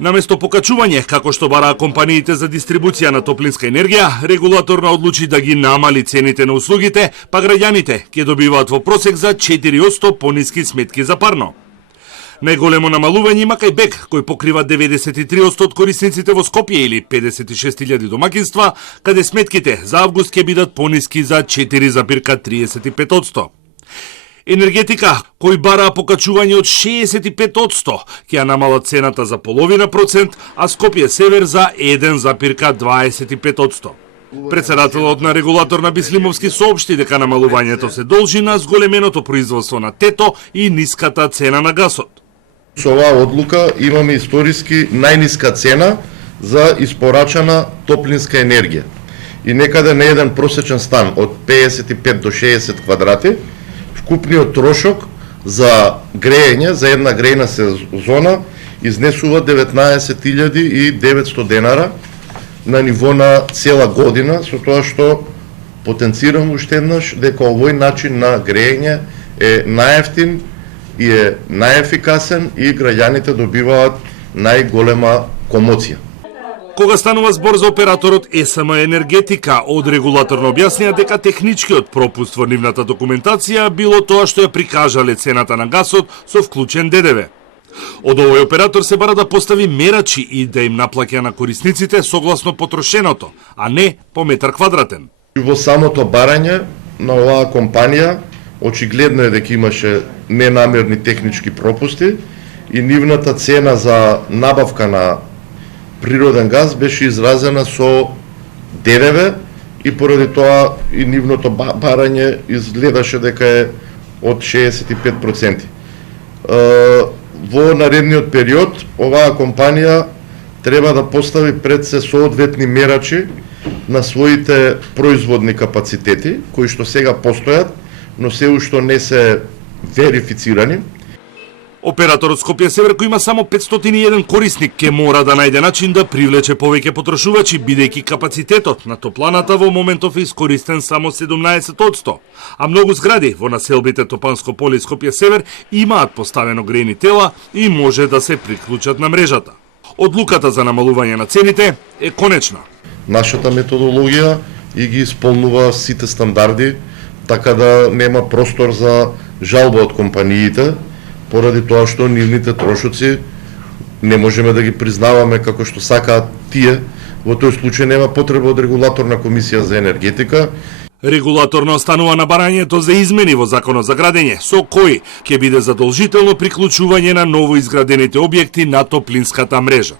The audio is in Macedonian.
Наместо покачување, како што бараа компаниите за дистрибуција на топлинска енергија, регулаторна одлучи да ги намали цените на услугите, па граѓаните ќе добиваат во просек за 4% пониски сметки за парно. Најголемо намалување има кај БЕК, кој покрива 93% од корисниците во Скопје или 56.000 домакинства, каде сметките за август ќе бидат пониски за 4,35%. Енергетика, кој бараа покачување од 65%, ќе ја намала цената за половина процент, а Скопје Север за 1,25%. Председателот на регулаторна Бислимовски соопшти дека намалувањето се должи на зголеменото производство на тето и ниската цена на гасот. Со оваа одлука имаме историски најниска цена за испорачана топлинска енергија. И некаде на еден просечен стан од 55 до 60 квадрати, вкупниот трошок за грејење за една грејна сезона изнесува 19.900 денара на ниво на цела година, со тоа што потенцирам уште еднаш дека овој начин на грејење е најевтин и е најефикасен и граѓаните добиваат најголема комоција. Кога станува збор за операторот СМ Енергетика, од регулаторно објаснија дека техничкиот пропуст во нивната документација било тоа што ја прикажале цената на гасот со вклучен ДДВ. Од овој оператор се бара да постави мерачи и да им наплаќа на корисниците согласно потрошеното, а не по метар квадратен. Во самото барање на оваа компанија очигледно е дека имаше ненамерни технички пропусти и нивната цена за набавка на природен газ беше изразена со ДДВ и поради тоа и нивното барање изгледаше дека е од 65%. Во наредниот период оваа компанија треба да постави пред се соодветни мерачи на своите производни капацитети, кои што сега постојат, но се уште не се верифицирани. Операторот Скопје Север, кој има само 501 корисник, ќе мора да најде начин да привлече повеќе потрошувачи, бидејќи капацитетот на топланата во моментов е искористен само 17%, а многу згради во населбите Топанско поле и Скопје Север имаат поставено грејни тела и може да се приклучат на мрежата. Одлуката за намалување на цените е конечна. Нашата методологија и ги исполнува сите стандарди, така да нема простор за жалба од компаниите, поради тоа што нивните трошоци не можеме да ги признаваме како што сакаат тие. Во тој случај нема потреба од регулаторна комисија за енергетика. Регулаторно останува на барањето за измени во Законот за градење, со кој ќе биде задолжително приклучување на ново изградените објекти на топлинската мрежа.